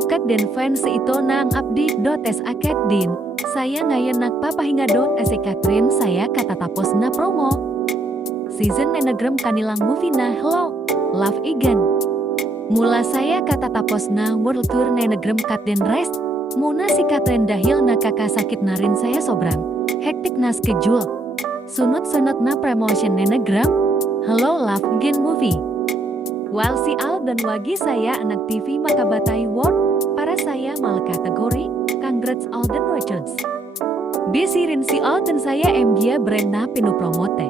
Hello Kat din fans ito na ang update.sa Kat din. Saya ngayon nagpapahinga.sa Katrin saya katatapos na promo. Season na nagram kanilang movie na Hello, Love Again. Mula saya katatapos na world tour na nagram Kat din rest. Muna si Katrin dahil nakakasakit na rin saya sobrang hectic na schedule. Sunod-sunod na promotion na nagram Hello, Love Again movie. While si Alden wagi saya anak TV makabatay world, para saya mal kategori, congrats Alden Richards. Busy rin si Alden saya MGA brand na pinupromote.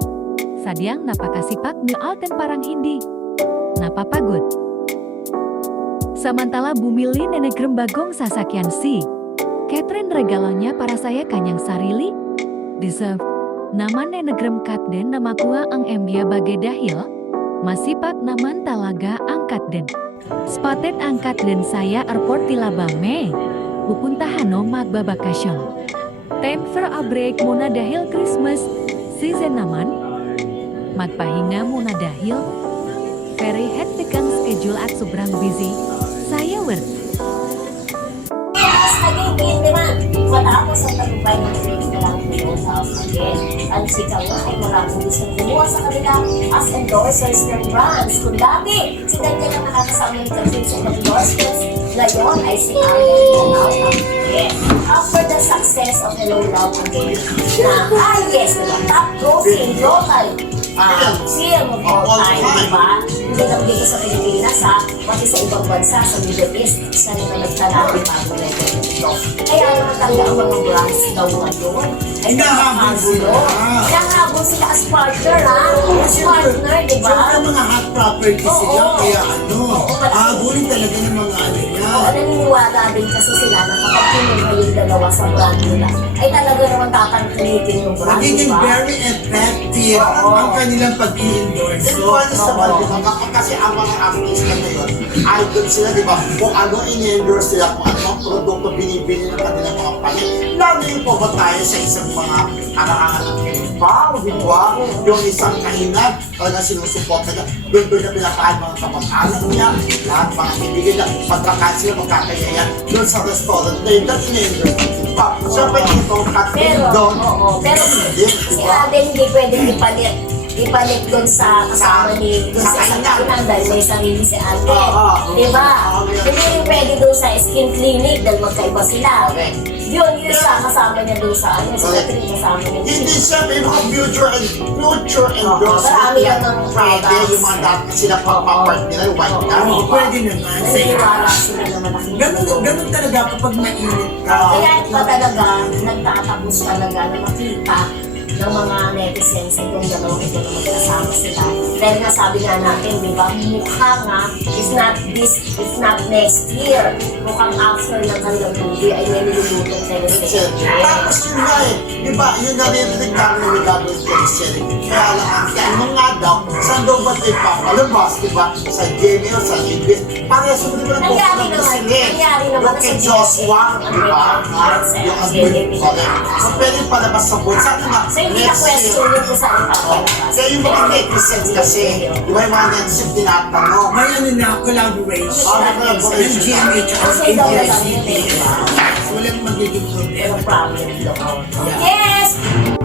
Sadyang napakasipak ni Alden parang hindi napapagod. Samantala bumili na nagrem bagong sasakyan si Katrin regalonya para saya kanyang sarili. Deserve. Naman na nagrem Kat din na makuha ang MGA bagai dahil masipat naman talaga angkat din. Spotted angkat din saya airport di Labame. Pupuntahan no magbabakasyon. Time for a break muna dahil Christmas season naman. Magpahinga muna dahil very hectic ang schedule at sobrang busy. Saya work. Matapos ang tagumpay ng Dreams na lang sa again, ang sikaw na ay maraming gustong kumuha sa kanila as endorsers ng brands. Kung dati, si Daniel ang nakakasama ni Katrin sa endorsements, ngayon ay si Alden Love Again. After the success of Hello Love Again, na highest na top grossing local film of all time, diba? Hindi lang dito sa Pilipinas, pati sa ibang bansa, sa Middle East, isa rin na nagtalabi bago na ito. Kaya nakatanda ang mga brands daw ngayon. Ay nahabol sila as partner, as partner, diba? Siyempre mga hot property sila, kaya habulin talaga ng mga ano niya. Oo, naniniwala din kasi sila na kapag kinuha yung dalawa sa brand nila, ay talaga naman tatangkilitin yung brand, Magiging diba? very effective ang kanilang pag-i-endorse. Ito sa Baltimore, kapag kasi ang mga artista ngayon, idol sila, di ba? Kung ano in-endorse sila, kung ano ang produkto binibili ng kanilang mga palit. Lalo yung po ba tayo sa isang mga karangan ng Kimpaw, di ba? Yung isang kahinag, talagang sinusupport na doon na pinakain mga kamag-anak niya, lahat mga kaibigan niya, pagkakain sila, magkakayayan doon sa restaurant na yun, dahil in-endorse ng Kimpaw. Siyempre ito, Katrin doon, Pero si Alden hindi pwedeng ipalit doon sa kasama ni doon sa kainan dahil may sarili si Alden. Diba? Hindi yung pwede doon sa skin clinic dahil magkaiba sila. Yun sa kasama niya doon sa ano, sa Katrin kasama niya. hindi siya may mga future endorsement. Marami yan ng Pwede products. yung mga dati sila pagpapart nila, white na. Pwede naman. Naniniwala sila na malaki. Ganun talaga kapag mainit ka. Kaya ito talaga, nagtatapos talaga na makita ng mga netizens itong dalawang ito na magkasama sila. Dahil nga sabi nga natin, di ba, mukha nga, if not next year, mukhang after ng kanilang movie ay may nilulutong tayo sa Tapos yun nga di ba, yun na rin rin kami ni Gabon Teleserie. Kaya lang, ang ano nga daw, saan daw ba tayo papalabas, di ba, sa Gmail, sa Ibis, para sa di ba na nangyari naman yung kay Joshua, di ba, yung admin, so pwede palabas sa board, sana nga, So hindi na question yun kung saan papalabas. kaya yung mga netizens kasi, di ba yung mga netizens tinatanong, May ano na, collaboration. Ng GMH at ABS-CBN. Walang magiging problema. Walang problem doon. Yes!